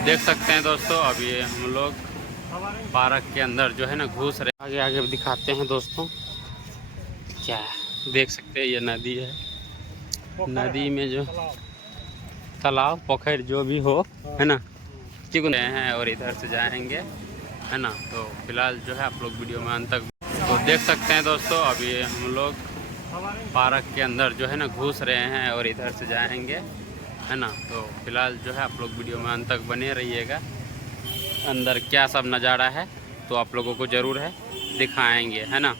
देख सकते हैं दोस्तों, अभी हम लोग पार्क के अंदर जो है ना घुस रहे। आगे आगे दिखाते हैं दोस्तों, क्या देख सकते हैं, ये नदी है। नदी में जो तालाब पोखर जो भी हो है ना, चिकन हैं और इधर से जाएंगे है ना। तो फिलहाल जो है आप लोग वीडियो में अंत तक तो देख सकते हैं दोस्तों, अभी हम लोग पार्क के अंदर जो है ना घुस रहे हैं और इधर से जाएंगे है ना। तो फिलहाल जो है आप लोग वीडियो में अंत तक बने रहिएगा। अंदर क्या सब नज़ारा है तो आप लोगों को ज़रूर है दिखाएंगे है ना।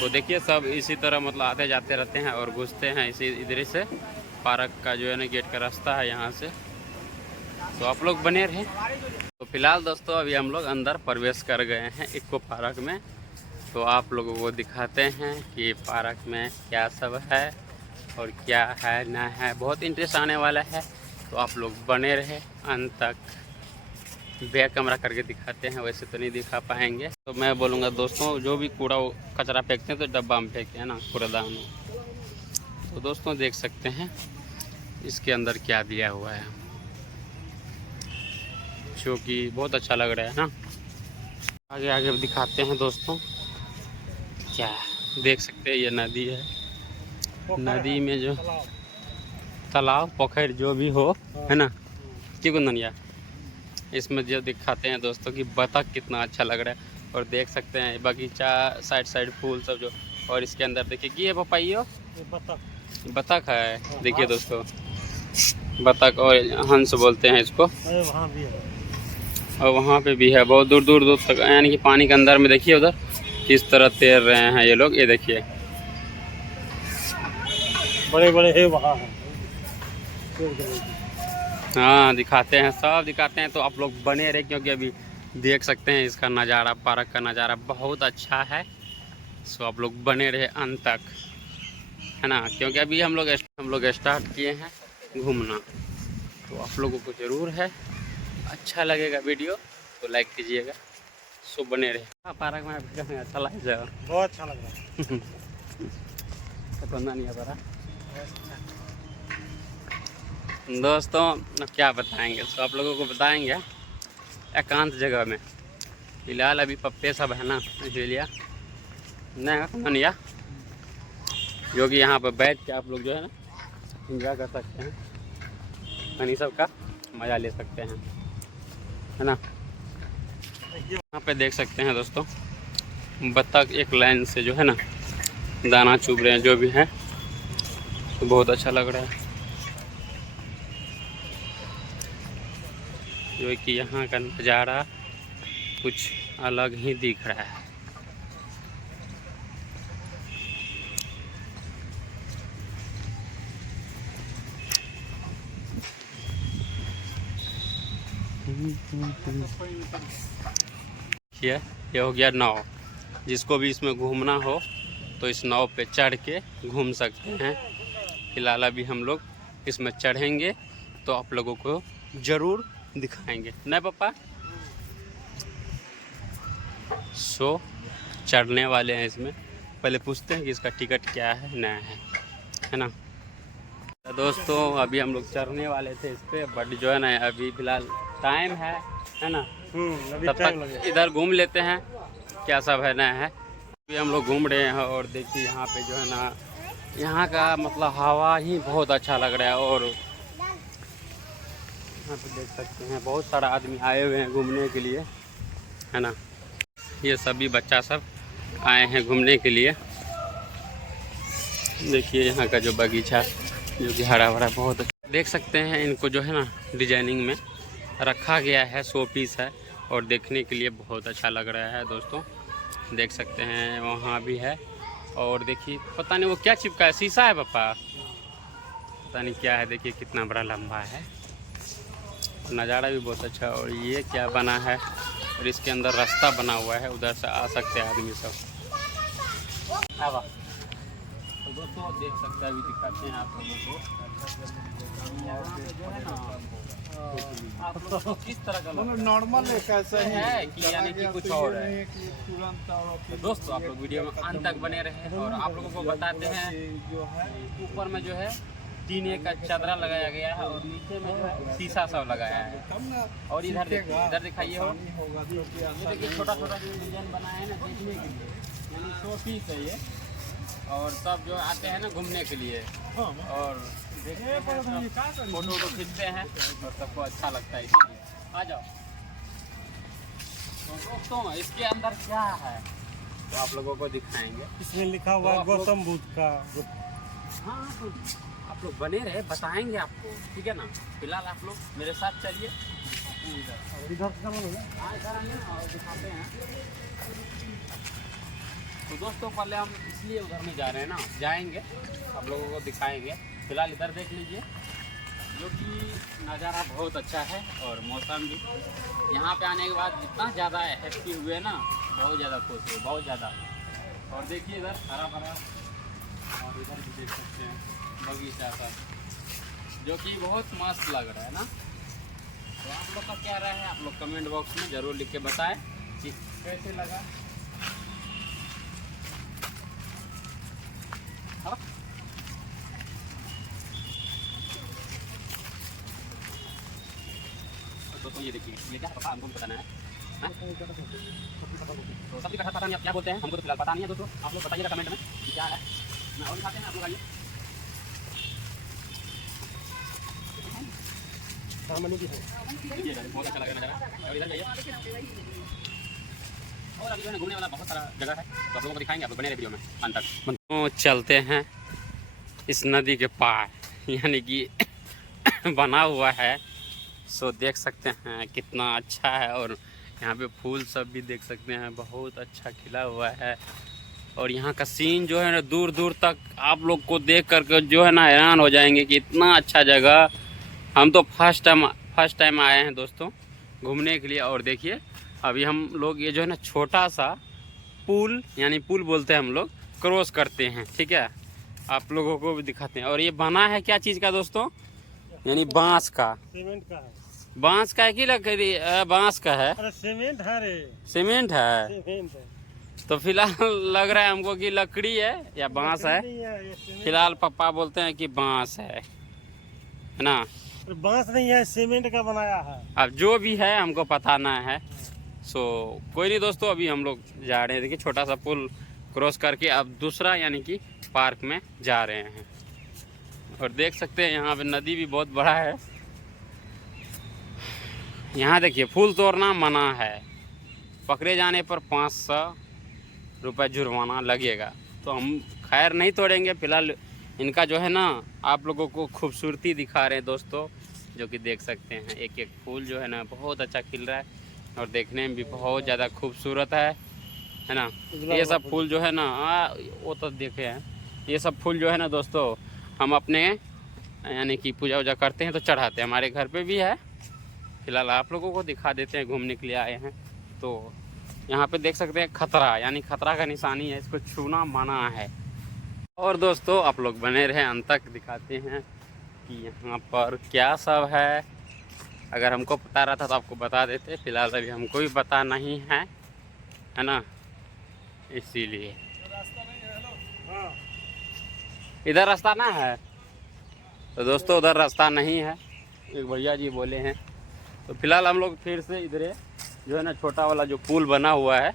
तो देखिए सब इसी तरह मतलब आते जाते रहते हैं और घुसते हैं इसी इधर से। पार्क का जो है ना गेट का रास्ता है यहाँ से, तो आप लोग बने रहें। तो फिलहाल दोस्तों अभी हम लोग अंदर प्रवेश कर गए हैं इको पार्क में। तो आप लोगों को दिखाते हैं कि पार्क में क्या सब है और क्या है ना है, बहुत इंटरेस्ट आने वाला है। तो आप लोग बने रहे अंत तक। बैक कैमरा करके दिखाते हैं, वैसे तो नहीं दिखा पाएंगे। तो मैं बोलूँगा दोस्तों, जो भी कूड़ा कचरा फेंकते हैं तो डब्बा में फेंके है ना, कूड़ादान में। तो दोस्तों देख सकते हैं इसके अंदर क्या दिया हुआ है, जो कि बहुत अच्छा लग रहा है ना। आगे आगे दिखाते हैं दोस्तों, क्या देख सकते हैं, ये नदी है। नदी में जो तालाब पोखर जो भी हो है ना, चिकुंदनिया, इसमें जो दिखाते हैं दोस्तों कि बतख कितना अच्छा लग रहा है। और देख सकते हैं बगीचा साइड साइड फूल सब जो, और इसके अंदर देखिए कि ये पपाइयो बतख है। देखिए दोस्तों बतख और हंस बोलते हैं इसको। वहाँ भी है और वहाँ पे भी है, बहुत दूर दूर दूर तक, यानी कि पानी के अंदर में देखिए उधर किस तरह तैर रहे हैं ये लोग। ये देखिए बड़े बड़े है वहाँ है। हाँ दिखाते हैं, सब दिखाते हैं। तो आप लोग बने रहे, क्योंकि अभी देख सकते हैं इसका नज़ारा, पार्क का नज़ारा बहुत अच्छा है। सो आप लोग बने रहे अंत तक है ना, क्योंकि अभी हम लोग स्टार्ट किए हैं घूमना। तो आप लोगों को ज़रूर है अच्छा लगेगा वीडियो तो लाइक कीजिएगा। सो बने रहे पार्क में। अच्छा लग जाएगा, बहुत अच्छा लग रहा है। पता नहीं है बड़ा दोस्तों, अब क्या बताएंगे। तो आप लोगों को बताएंगे एकांत जगह में। फिलहाल अभी पप्पे सब है ना, इसलिए नहीं जो कि यहाँ पर बैठ के आप लोग जो है ना इंजॉय कर सकते हैं, पानी सब का मज़ा ले सकते हैं है ना। यहाँ पे देख सकते हैं दोस्तों बत्तख एक लाइन से जो है ना दाना चुभ रहे हैं, जो भी है तो बहुत अच्छा लग रहा है। जो कि यहाँ का नज़ारा कुछ अलग ही दिख रहा है। ये हो गया नाव, जिसको भी इसमें घूमना हो तो इस नाव पे चढ़ के घूम सकते हैं। फिलहाल अभी हम लोग इसमें चढ़ेंगे तो आप लोगों को ज़रूर दिखाएंगे ना पापा। सो चढ़ने वाले हैं इसमें, पहले पूछते हैं कि इसका टिकट क्या है ना है ना। तो दोस्तों अभी हम लोग चढ़ने वाले थे इस पर, बट जो है ना अभी फ़िलहाल टाइम है ना। तब तक इधर घूम लेते हैं क्या सब है ना है। अभी हम लोग घूम रहे हैं और देखिए यहाँ पे जो है ना, यहाँ का मतलब हवा ही बहुत अच्छा लग रहा है। और यहाँ पे देख सकते हैं बहुत सारा आदमी आए हुए हैं घूमने के लिए है ना। ये सभी बच्चा सब आए हैं घूमने के लिए। देखिए यहाँ का जो बगीचा जो कि हरा भरा बहुत देख सकते हैं। इनको जो है ना डिजाइनिंग में रखा गया है, शो पीस है और देखने के लिए बहुत अच्छा लग रहा है दोस्तों। देख सकते हैं वहाँ भी है। और देखिए पता नहीं वो क्या चिपका है, शीशा है पापा, पता नहीं क्या है। देखिए कितना बड़ा लंबा है, नज़ारा भी बहुत अच्छा। और ये क्या बना है, और इसके अंदर रास्ता बना हुआ है, उधर से आ सकते हैं आदमी सब। तो दोस्तों देख सकते हैं, अभी दिखाते हैं आप लोगों को आप लोग को किस तरह का नॉर्मल कैसा है कि यानी कि कुछ और है। तो दोस्तों आप लोग वीडियो में अंत तक बने रहे और आप लोगों को बताते हैं जो है ऊपर में जो है टीने का चादरा लगाया गया है और नीचे में जो है शीशा सब लगाया है। और इधर दिखाइए हो, ये देखिए छोटा छोटा जो डिजाइन बनाया है ना देखने के लिए, यानी शो पीस है ये। और सब जो आते हैं ना घूमने के लिए और देखते हैं, फोटो खींचते हैं और सबको अच्छा लगता है, इसलिए आ जाओ। तो दोस्तों इसके अंदर क्या है तो आप लोगों को दिखाएंगे। इसमें लिखा हुआ है गौतम बुद्ध का। हाँ तो आप लोग बने रहे, बताएंगे आपको, ठीक है ना। फिलहाल आप लोग मेरे साथ चलिए, इधर और दिखाते हैं। तो दोस्तों पहले हम इसलिए उधर में जा रहे हैं ना, जाएंगे आप लोगों को दिखाएंगे। फिलहाल इधर देख लीजिए, जो कि नज़ारा बहुत अच्छा है और मौसम भी। यहाँ पे आने के बाद जितना ज़्यादा हैप्पी हुए ना, बहुत ज़्यादा खुश हुए, बहुत ज़्यादा। और देखिए इधर हरा भरा, और इधर भी देख सकते हैं बगीचा सा, जो कि बहुत मस्त लग रहा है ना। तो आप लोग का क्या राय है, आप लोग कमेंट बॉक्स में ज़रूर लिख के बताएं कि कैसे लगा। तो ये देखिए, ये क्या पता हमको बताना है, तो सबकी कथा पता नहीं आप क्या बोलते हैं, हमको तो फिलहाल पता नहीं है दोस्तों। आप लोग बताइएगा कमेंट में कि क्या है। और दिखाते हैं आप लोग, आइए बहुत अच्छा लगा नज़ारा। और इधर जाइए, और अभी जो है घूमने वाला बहुत सारा जगह है, तो आप लोगों को दिखाएंगे, आप लोग बने रहे वीडियो में अंत तक। तो चलते हैं इस नदी के पार, यानी कि बना हुआ है, सो देख सकते हैं कितना अच्छा है। और यहाँ पे फूल सब भी देख सकते हैं, बहुत अच्छा खिला हुआ है। और यहाँ का सीन जो है ना, दूर दूर तक आप लोग को देख करके जो है ना हैरान हो जाएंगे कि इतना अच्छा जगह। हम तो फर्स्ट टाइम आए हैं दोस्तों घूमने के लिए। और देखिए अभी हम लोग ये जो है ना छोटा सा पुल, यानी पुल बोलते हैं हम लोग, क्रॉस करते हैं, ठीक है। आप लोगों को भी दिखाते हैं। और ये बना है क्या चीज़ का दोस्तों, यानी बांस का, सीमेंट का है। बांस का है कि लकड़ी, बांस का है। अरे सीमेंट है रे, सीमेंट है। सीमेंट है। तो फिलहाल लग रहा है हमको कि लकड़ी है या बांस है। फिलहाल पापा बोलते हैं कि बांस है ना। बांस नहीं है, सीमेंट का बनाया है। अब जो भी है हमको पता ना है, सो कोई नहीं दोस्तों। अभी हम लोग जा रहे हैं, देखिए छोटा सा पुल क्रॉस करके अब दूसरा यानी कि पार्क में जा रहे हैं। और देख सकते हैं यहाँ पे नदी भी बहुत बड़ा है। यहाँ देखिए फूल तोड़ना मना है, पकड़े जाने पर 500 रुपये जुर्माना लगेगा। तो हम खैर नहीं तोड़ेंगे। फिलहाल इनका जो है ना आप लोगों को खूबसूरती दिखा रहे हैं दोस्तों, जो कि देख सकते हैं एक एक फूल जो है ना बहुत अच्छा खिल रहा है और देखने में भी बहुत ज़्यादा खूबसूरत है ना। ये सब फूल जो है ना, वो तो देखे हैं, ये सब फूल जो है ना दोस्तों हम अपने यानी कि पूजा वूजा करते हैं तो चढ़ाते हैं, हमारे घर पे भी है। फिलहाल आप लोगों को दिखा देते हैं, घूमने के लिए आए हैं। तो यहाँ पे देख सकते हैं खतरा, यानी खतरा का निशानी है, इसको छूना मना है। और दोस्तों आप लोग बने रहें, अंत तक दिखाते हैं कि यहाँ पर क्या सब है। अगर हमको पता रहता तो आपको बता देते, फिलहाल अभी हमको भी पता नहीं है ना, इसीलिए। इधर रास्ता ना है तो दोस्तों उधर रास्ता नहीं है, एक भैया जी बोले हैं। तो फिलहाल हम लोग फिर से इधर जो है ना छोटा वाला जो पुल बना हुआ है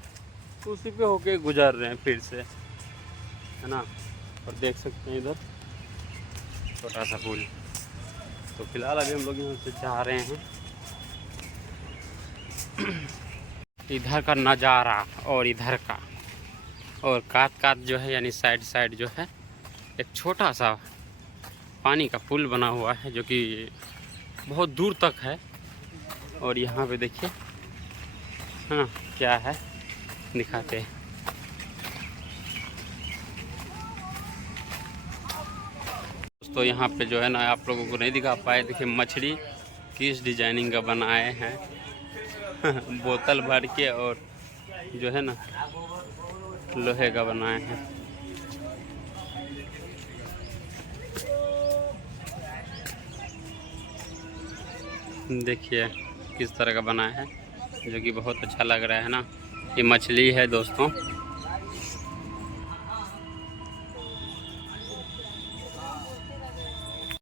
तो उसी पे होके गुजर रहे हैं फिर से, है ना। और देख सकते हैं इधर छोटा सा पुल। तो फिलहाल अभी हम लोग यहाँ से जा रहे हैं। इधर का नज़ारा और इधर का, और कात जो है यानी साइड जो है एक छोटा सा पानी का पुल बना हुआ है, जो कि बहुत दूर तक है। और यहाँ पे देखिए हाँ क्या है दिखाते हैं। दोस्तों यहाँ पे जो है ना आप लोगों को नहीं दिखा पाए, देखिए मछली किस डिजाइनिंग का बनाए हैं बोतल भर के, और जो है ना लोहे का बनाए हैं। देखिए किस तरह का बना है, जो कि बहुत अच्छा लग रहा है ना। ये मछली है दोस्तों।